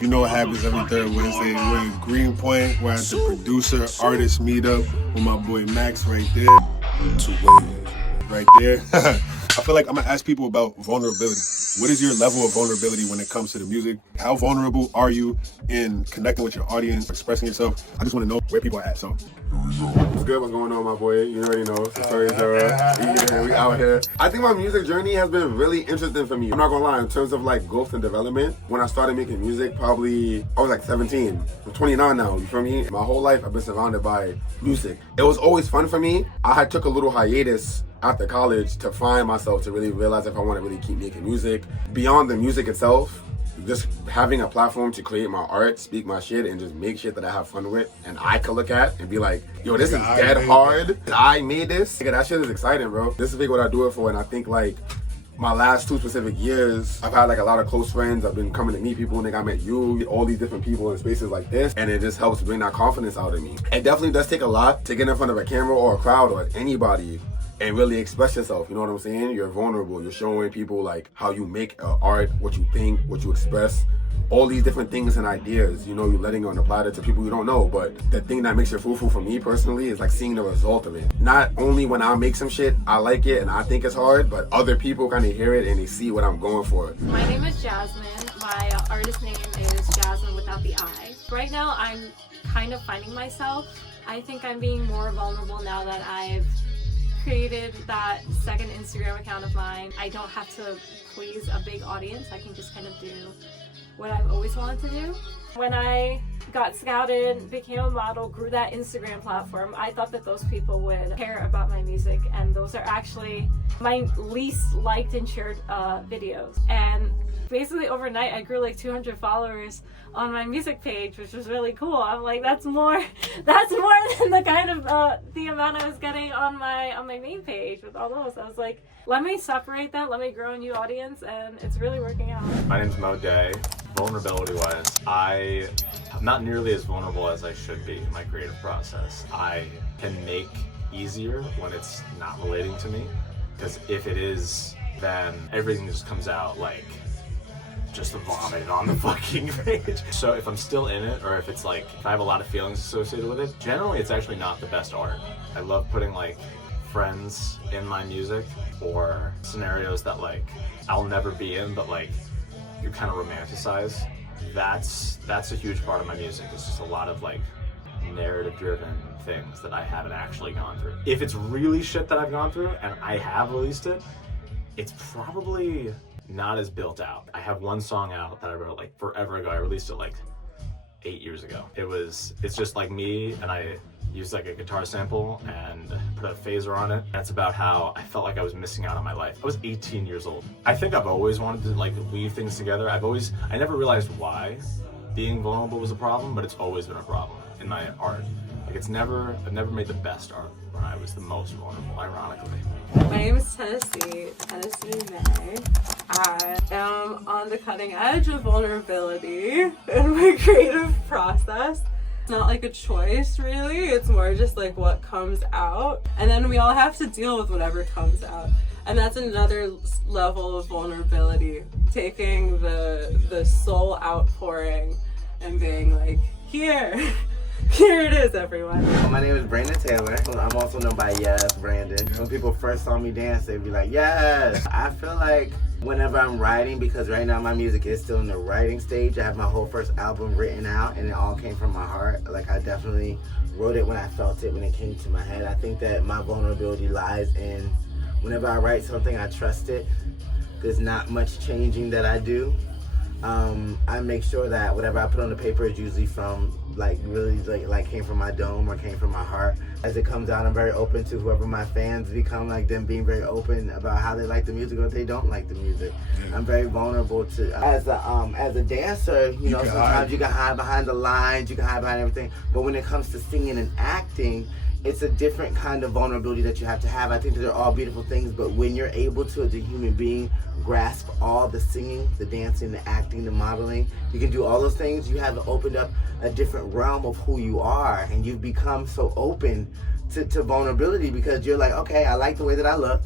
You know what happens every third Wednesday. We're in Greenpoint. We're at the producer artist meetup with my boy Max right there. Right there. I feel like I'm gonna ask people about vulnerability. What is your level of vulnerability when it comes to the music? How vulnerable are you in connecting with your audience, expressing yourself? I just want to know where people are at. So, what's good? What's going on, my boy? You already know. Yeah, we out here. I think my music journey has been really interesting for me. I'm not gonna lie, in terms of like growth and development. When I started making music, probably I was like 17. I'm 29 now. You feel me? My whole life I've been surrounded by music. It was always fun for me. I had took a little hiatus after college to find myself, to really realize if I want to really keep making music. Beyond the music itself, just having a platform to create my art, speak my shit, and just make shit that I have fun with and I can look at and be like, yo, this is dead hard. I made this. That shit is exciting, bro. This is like what I do it for, and I think like my last 2 specific years, I've had like a lot of close friends. I've been coming to meet people, and I met you, all these different people in spaces like this, and it just helps bring that confidence out of me. It definitely does take a lot to get in front of a camera or a crowd or anybody and really express yourself, you know what I'm saying? You're vulnerable, you're showing people like how you make art, what you think, what you express, all these different things and ideas, you know, you're letting on the platter to people you don't know. But the thing that makes it fruitful for me personally is like seeing the result of it. Not only when I make some shit, I like it and I think it's hard, but other people kind of hear it and they see what I'm going for. My name is Jasmine. My artist name is Jasmine without the I. Right now, I'm kind of finding myself. I think I'm being more vulnerable now that I've created that second Instagram account of mine. I don't have to please a big audience. I can just kind of do what I've always wanted to do. When I got scouted, became a model, grew that Instagram platform, I thought that those people would care about my music, and those are actually my least liked and shared videos. And basically overnight I grew like 200 followers on my music page, which was really cool. I'm like, that's more than the kind of the amount I was getting on my main page with all those. I was like, let me separate that, let me grow a new audience, and it's really working out. My name's Mo Day. Vulnerability wise, I'm not nearly as vulnerable as I should be in my creative process. I can make easier when it's not relating to me, because if it is, then everything just comes out like just a vomit on the fucking page. So if I'm still in it, or if it's like, if I have a lot of feelings associated with it, generally it's actually not the best art. I love putting like friends in my music, or scenarios that like I'll never be in, but like you kind of romanticize. That's a huge part of my music. It's just a lot of like narrative driven things that I haven't actually gone through. If it's really shit that I've gone through and I have released it, it's probably not as built out. I have one song out that I wrote like forever ago. I released it like 8 years ago. It's just like me, and I used like a guitar sample and put a phaser on it. That's about how I felt like I was missing out on my life. I was 18 years old. I think I've always wanted to like weave things together. I never realized why being vulnerable was a problem, but it's always been a problem in my art. Like I've never made the best art when I was the most vulnerable, ironically. My name is Tennessee May. I am on the cutting edge of vulnerability in my creative process. It's not like a choice really, it's more just like what comes out, and then we all have to deal with whatever comes out. And that's another level of vulnerability, taking the soul outpouring and being like, here it is, everyone. My name is Brandon Taylor. I'm also known by Yes Brandon. When people first saw me dance, they'd be like, yes. I feel like whenever I'm writing, because right now my music is still in the writing stage, I have my whole first album written out and it all came from my heart. Like I definitely wrote it when I felt it, when it came to my head. I think that my vulnerability lies in whenever I write something, I trust it. There's not much changing that I do. I make sure that whatever I put on the paper is usually from really came from my dome or came from my heart. As it comes out, I'm very open to whoever my fans become, like them being very open about how they like the music or if they don't like the music. Yeah. I'm very vulnerable to as a dancer, you know, sometimes you can hide behind the lines, you can hide behind everything, but when it comes to singing and acting, it's a different kind of vulnerability that you have to have. I think that they're all beautiful things, but when you're able to, as a human being, grasp all the singing, the dancing, the acting, the modeling, you can do all those things, you have opened up a different realm of who you are, and you've become so open to vulnerability because you're like, okay, I like the way that I look,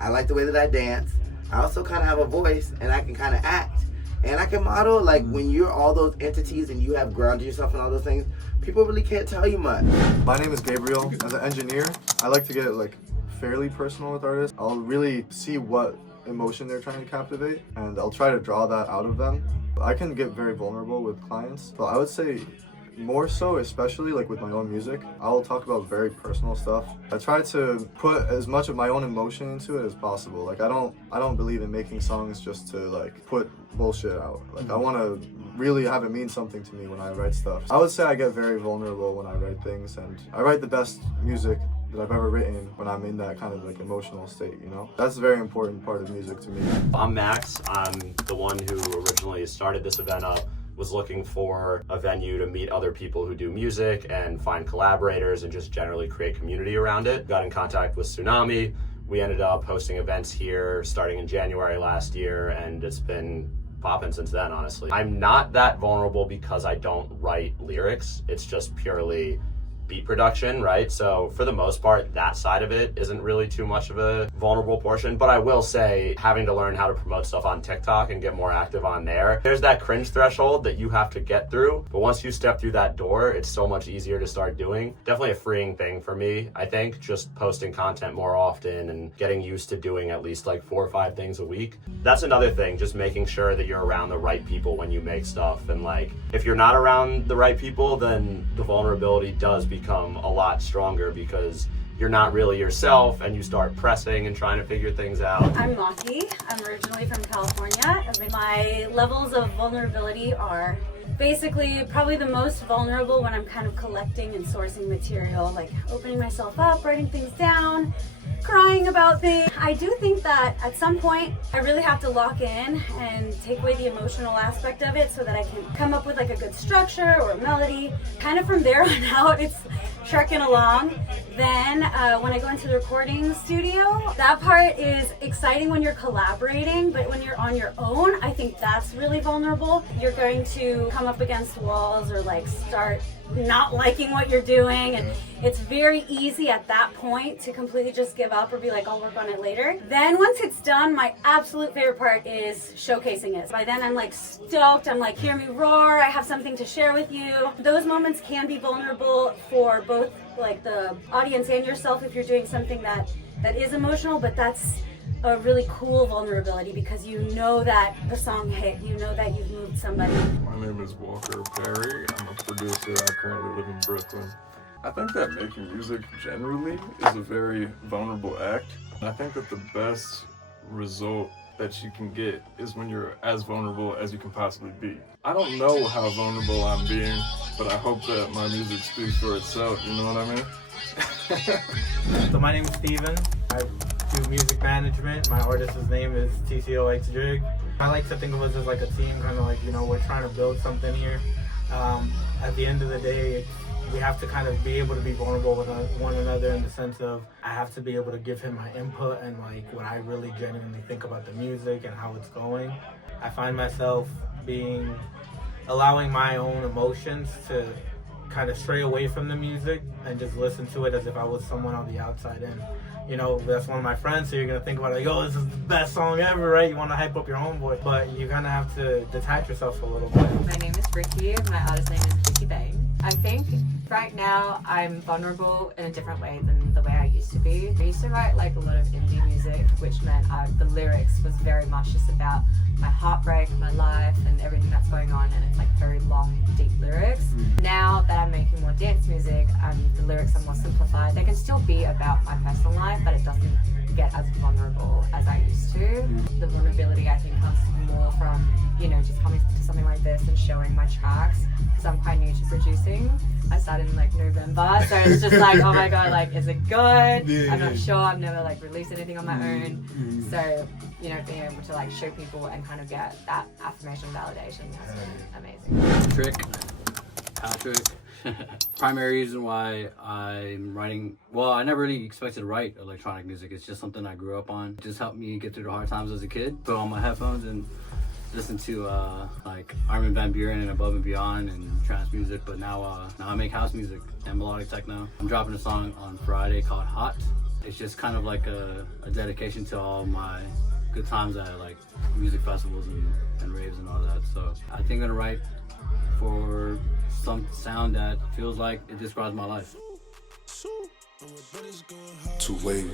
I like the way that I dance, I also kind of have a voice, and I can kind of act. and I can model. Like when you're all those entities and you have grounded yourself in all those things, people really can't tell you much. My name is Gabriel. As an engineer, I like to get like fairly personal with artists. I'll really see what emotion they're trying to captivate, and I'll try to draw that out of them. I can get very vulnerable with clients, but I would say more so, especially like with my own music, I'll talk about very personal stuff. I try to put as much of my own emotion into it as possible. Like I don't believe in making songs just to like put bullshit out. Like I want to really have it mean something to me when I write stuff. I would say I get very vulnerable when I write things, and I write the best music that I've ever written when I'm in that kind of like emotional state, you know? That's a very important part of music to me. I'm Max. I'm the one who originally started this event up, was looking for a venue to meet other people who do music and find collaborators and just generally create community around it. Got in contact with Tsunami. We ended up hosting events here starting in January last year, and it's been popping since then, honestly. I'm not that vulnerable because I don't write lyrics. It's just purely beat production, right? So for the most part, that side of it isn't really too much of a vulnerable portion. But I will say, having to learn how to promote stuff on TikTok and get more active on there, there's that cringe threshold that you have to get through. But once you step through that door, it's so much easier to start doing. Definitely a freeing thing for me, I think, just posting content more often and getting used to doing at least like 4 or 5 things a week. That's another thing, just making sure that you're around the right people when you make stuff. And like, if you're not around the right people, then the vulnerability does become a lot stronger because you're not really yourself and you start pressing and trying to figure things out. I'm Maki. I'm originally from California. My levels of vulnerability are basically probably the most vulnerable when I'm kind of collecting and sourcing material, like opening myself up, writing things down, crying about things. I do think that at some point I really have to lock in and take away the emotional aspect of it so that I can come up with like a good structure or a melody. Kind of from there on out, it's trekking along. Then when I go into the recording studio, that part is exciting when you're collaborating, but when you're on your own, I think that's really vulnerable. You're going to come up against walls or like start not liking what you're doing, and it's very easy at that point to completely just give up or be like, I'll work on it later. Then once it's done, my absolute favorite part is showcasing it. By then I'm like stoked, I'm like, hear me roar, I have something to share with you. Those moments can be vulnerable for both like the audience and yourself if you're doing something that is emotional, but that's a really cool vulnerability because you know that the song hit, you know that you've moved somebody. My name is Walker Perry. I'm a producer. I currently live in Brooklyn. I think that making music generally is a very vulnerable act. I think that the best result that you can get is when you're as vulnerable as you can possibly be. I don't know how vulnerable I'm being, but I hope that my music speaks for itself, you know what I mean? So my name is Steven. I do music management. My artist's name is TCOX Jig. I like to think of us as like a team, kind of like, you know, we're trying to build something here. At the end of the day, we have to kind of be able to be vulnerable with one another in the sense of I have to be able to give him my input and like what I really genuinely think about the music and how it's going. I find myself allowing my own emotions to kind of stray away from the music and just listen to it as if I was someone on the outside in. You know, that's one of my friends, so you're gonna think about it like, oh, this is the best song ever, right? You wanna hype up your homeboy, but you kinda have to detach yourself a little bit. My name is Ricky, my artist name is Vicky Bang. I think right now I'm vulnerable in a different way than the way I used to be. I used to write like a lot of indie music, which meant the lyrics was very much just about my heartbreak, my life, and everything that's going on, and it's like very long, deep lyrics. Now that I'm making more dance music, the lyrics are more simplified. They can still be about my personal life, but it doesn't get as vulnerable as I used to. The vulnerability, I think, comes more from, you know, just coming to something like this and showing my tracks, because I'm quite new to producing. I started in like November, so it's just like, oh my god, like, is it good? I'm not sure. I've never like released anything on my own. So, you know, being able to like show people and kind of get that affirmation validation has been amazing. Patrick. Primary reason why I'm writing, well, I never really expected to write electronic music. It's just something I grew up on. It just helped me get through the hard times as a kid. Put on my headphones and listen to like Armin van Buuren and Above and Beyond and trance music. But now I make house music and melodic techno. I'm dropping a song on Friday called Hot. It's just kind of like a dedication to all my good times at like music festivals and raves and all that. So I think I'm gonna write for some sound that feels like it describes my life. To wait.